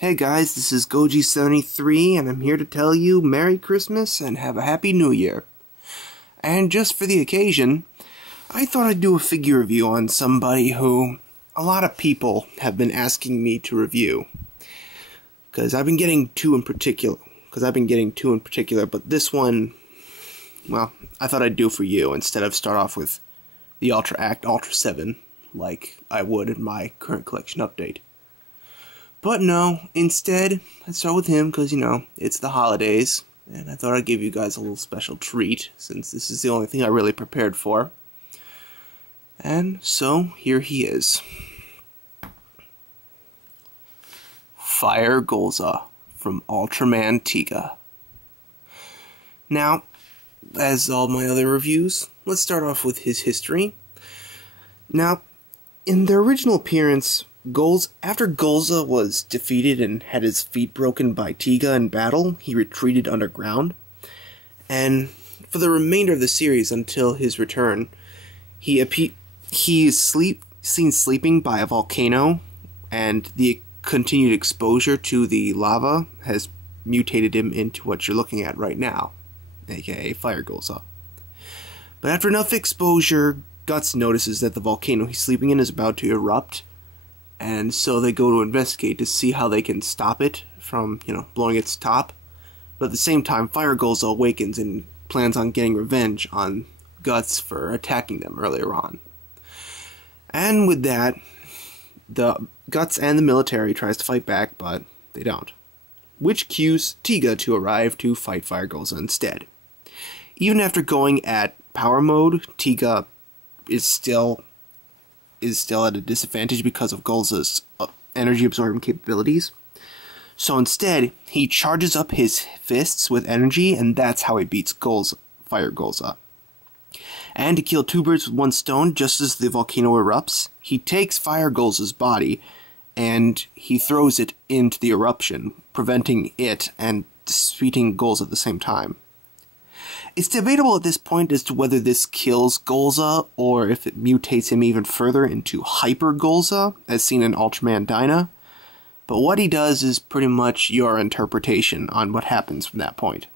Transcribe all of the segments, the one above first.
Hey guys, this is Goji73, and I'm here to tell you Merry Christmas and have a Happy New Year. And just for the occasion, I thought I'd do a figure review on somebody who a lot of people have been asking me to review. Because I've been getting two in particular, but this one, well, I thought I'd do for you instead of start off with the Ultra Act Ultra 7, like I would in my current collection update. But no, instead, I'd start with him because, it's the holidays, and I thought I'd give you guys a little special treat, since this is the only thing I really prepared for. And so, here he is. Fire Golza from Ultraman Tiga. Now, as all my other reviews, let's start off with his history. Now, in their original appearance, after Golza was defeated and had his feet broken by Tiga in battle, he retreated underground. And for the remainder of the series until his return, he is seen sleeping by a volcano, and the continued exposure to the lava has mutated him into what you're looking at right now, aka Fire Golza. But after enough exposure, Guts notices that the volcano he's sleeping in is about to erupt, and so they go to investigate to see how they can stop it from, blowing its top. But at the same time, Fire Golza awakens and plans on getting revenge on Guts for attacking them earlier on. And with that, the Guts and the military tries to fight back, but they don't. Which cues Tiga to arrive to fight Fire Golza instead. Even after going at power mode, Tiga is still at a disadvantage because of Golza's energy absorbing capabilities. So instead, he charges up his fists with energy, and that's how he beats Fire Golza. And to kill two birds with one stone, just as the volcano erupts, he takes Fire Golza's body and he throws it into the eruption, preventing it and defeating Golza at the same time. It's debatable at this point as to whether this kills Golza or if it mutates him even further into Hyper Golza, as seen in Ultraman Dyna, but what he does is pretty much your interpretation on what happens from that point.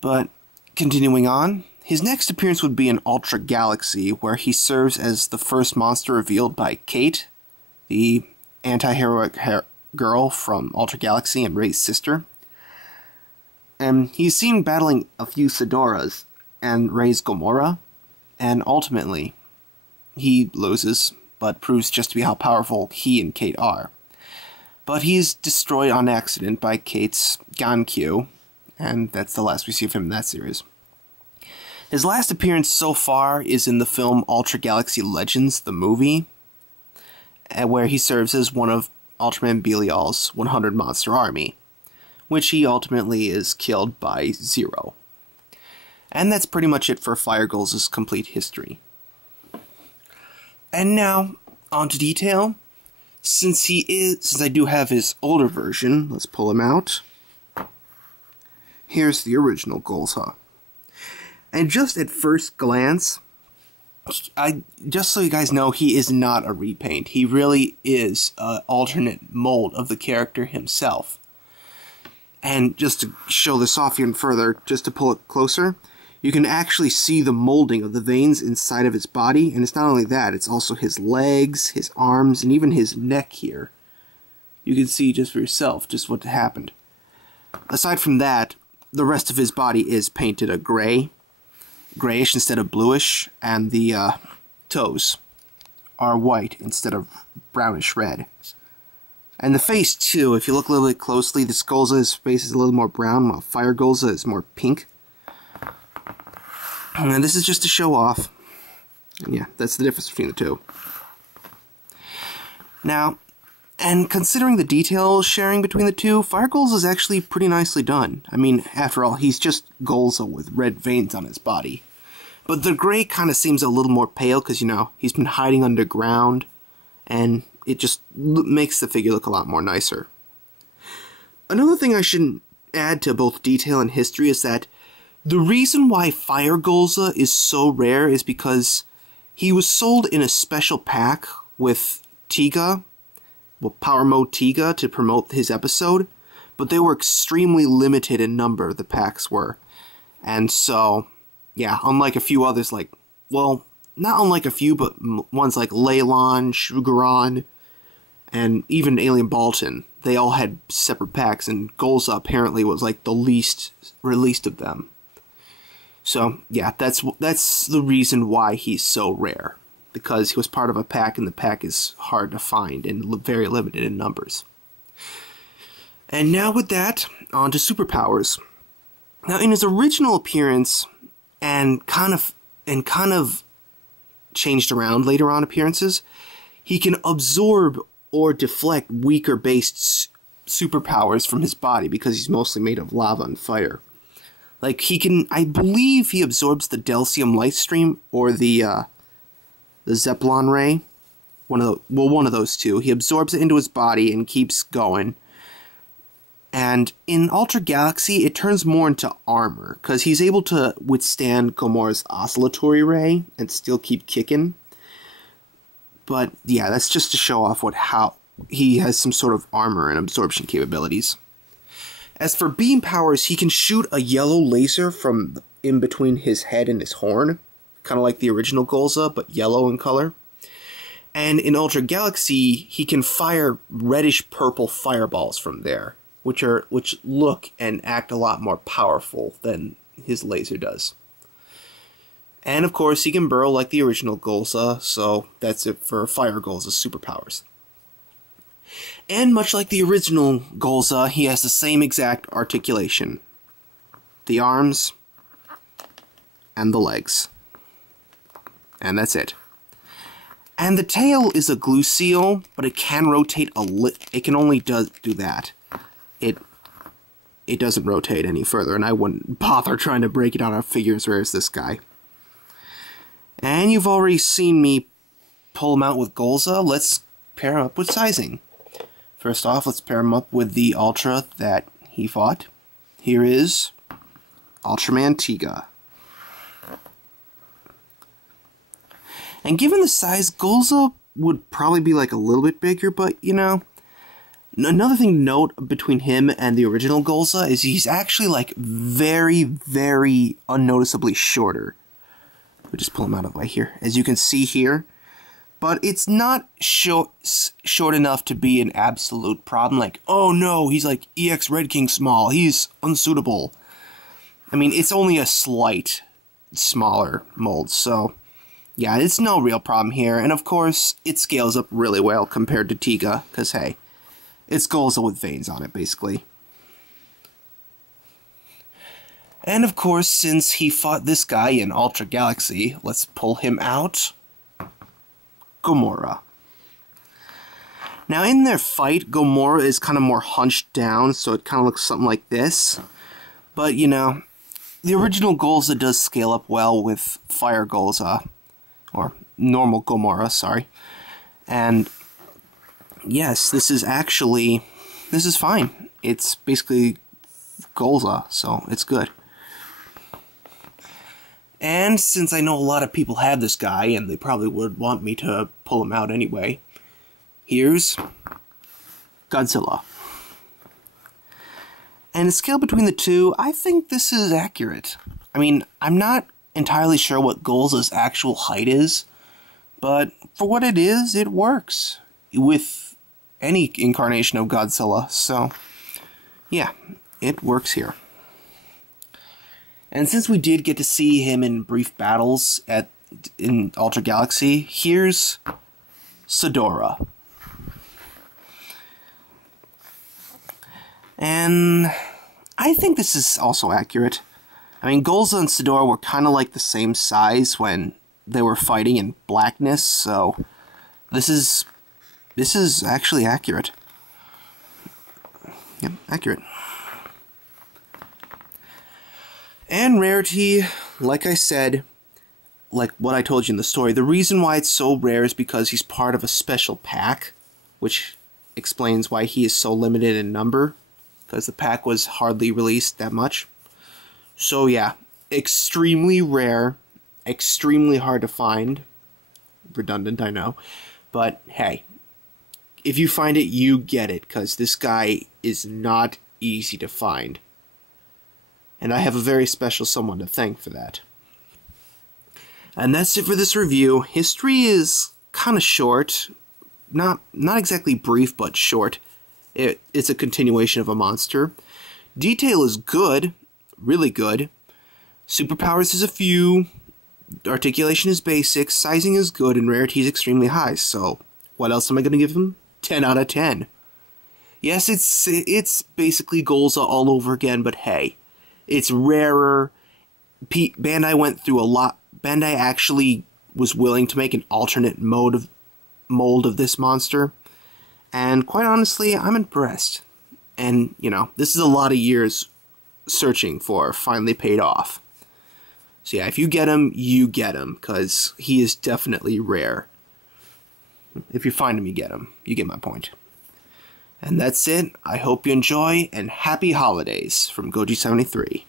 But continuing on, his next appearance would be in Ultra Galaxy, where he serves as the first monster revealed by Kate, the anti-heroic girl from Ultra Galaxy and Ray's sister. And he's seen battling a few Sidoras and Ray's Gomorrah, and ultimately, he loses, but proves just to be how powerful he and Kate are. But he's destroyed on accident by Kate's Gankyu, and that's the last we see of him in that series. His last appearance so far is in the film Ultra Galaxy Legends, the movie, where he serves as one of Ultraman Belial's 100 Monster Army, which he ultimately is killed by Zero. And that's pretty much it for Fire Golza's complete history. And now, on to detail. Since I do have his older version, let's pull him out. Here's the original Golza. And just at first glance, just so you guys know, he is not a repaint. He really is an alternate mold of the character himself. And just to show this off even further, just to pull it closer, you can actually see the molding of the veins inside of his body, and it's not only that, it's also his legs, his arms, and even his neck here. You can see just for yourself just what happened. Aside from that, the rest of his body is painted a grayish instead of bluish, and the toes are white instead of brownish red. And the face, too, if you look a little bit closely, this Golza's face is a little more brown, while Fire Golza is more pink. And this is just to show off. And yeah, that's the difference between the two. Now, and considering the detail sharing between the two, Fire Golza is actually pretty nicely done. I mean, after all, he's just Golza with red veins on his body. But the gray kind of seems a little more pale because, he's been hiding underground, and it just makes the figure look a lot more nicer. Another thing I should add to both detail and history is that the reason why Fire Golza is so rare is because he was sold in a special pack with Tiga Power Mode Tiga to promote his episode, but they were extremely limited in number, the packs were. And so, yeah, unlike a few others, like, well, not unlike a few, but ones like Leylon, Shugaron, and even Alien Baltan, they all had separate packs, and Golza apparently was like the least released of them. So, yeah, that's the reason why he's so rare. Because he was part of a pack, and the pack is hard to find and very limited in numbers. And now with that, on to superpowers. Now, in his original appearance, and kind of changed around later on appearances, he can absorb or deflect weaker based superpowers from his body because he's mostly made of lava and fire. Like, he can, I believe he absorbs the Delcium light stream or the Zeppelin ray. One of those two. He absorbs it into his body and keeps going. And in Ultra Galaxy, it turns more into armor, because he's able to withstand Gamora's oscillatory ray and still keep kicking. But yeah, that's just to show off how he has some sort of armor and absorption capabilities. As for beam powers, he can shoot a yellow laser from in between his head and his horn, kind of like the original Golza, but yellow in color. And in Ultra Galaxy, he can fire reddish-purple fireballs from there, which look and act a lot more powerful than his laser does. And of course, he can burrow like the original Golza, so that's it for Fire Golza's superpowers. And much like the original Golza, he has the same exact articulation. The arms and the legs. And that's it. And the tail is a glue seal, but it can rotate it can only do that. It doesn't rotate any further, and I wouldn't bother trying to break it out of figure as rare as this guy. And you've already seen me pull him out with Golza. Let's pair him up with sizing. First off, let's pair him up with the Ultra that he fought. Here is Ultraman Tiga. And given the size, Golza would probably be like a little bit bigger, but you know, another thing to note between him and the original Golza is he's actually like very, very unnoticeably shorter. We'll just pull him out of the way here, as you can see here. But it's not short enough to be an absolute problem. Like, oh no, he's like EX Red King small. He's unsuitable. I mean, it's only a slight smaller mold, so yeah, it's no real problem here. And of course, it scales up really well compared to Tiga, because hey, it's Golza with veins on it, basically. And of course, since he fought this guy in Ultra Galaxy, let's pull him out. Gamora. Now in their fight, Gamora is kind of more hunched down, so it kind of looks something like this. But, you know, the original Golza does scale up well with Fire Golza. Or normal Gamora, sorry. And yes, this is fine. It's basically Golza, so it's good. And since I know a lot of people have this guy, and they probably would want me to pull him out anyway, here's Godzilla. And the scale between the two, I think this is accurate. I mean, I'm not entirely sure what Golza's actual height is, but for what it is, it works with any incarnation of Godzilla, so yeah, it works here. And since we did get to see him in brief battles in Ultra Galaxy, here's Sidora. And I think this is also accurate. I mean, Golza and Sidora were kind of like the same size when they were fighting in Blackness, so this is actually accurate. Yep, accurate. And rarity, like I said, like what I told you in the story, the reason why it's so rare is because he's part of a special pack, which explains why he is so limited in number, because the pack was hardly released that much. So yeah, extremely rare, extremely hard to find. Redundant, I know. But hey, if you find it, you get it, because this guy is not easy to find. And I have a very special someone to thank for that. And that's it for this review. History is kind of short. Not exactly brief, but short. It's a continuation of a monster. Detail is good. Really good. Superpowers is a few. Articulation is basic. Sizing is good. And rarity is extremely high. So, what else am I going to give him? 10 out of 10. Yes, it's basically Golza all over again, but hey. It's rarer. Bandai went through a lot. Bandai actually was willing to make an alternate mold of this monster. And quite honestly, I'm impressed. And, you know, this is a lot of years searching for finally paid off. So yeah, if you get him, you get him, because he is definitely rare. If you find him, you get him. You get my point. And that's it. I hope you enjoy, and happy holidays from Goji73.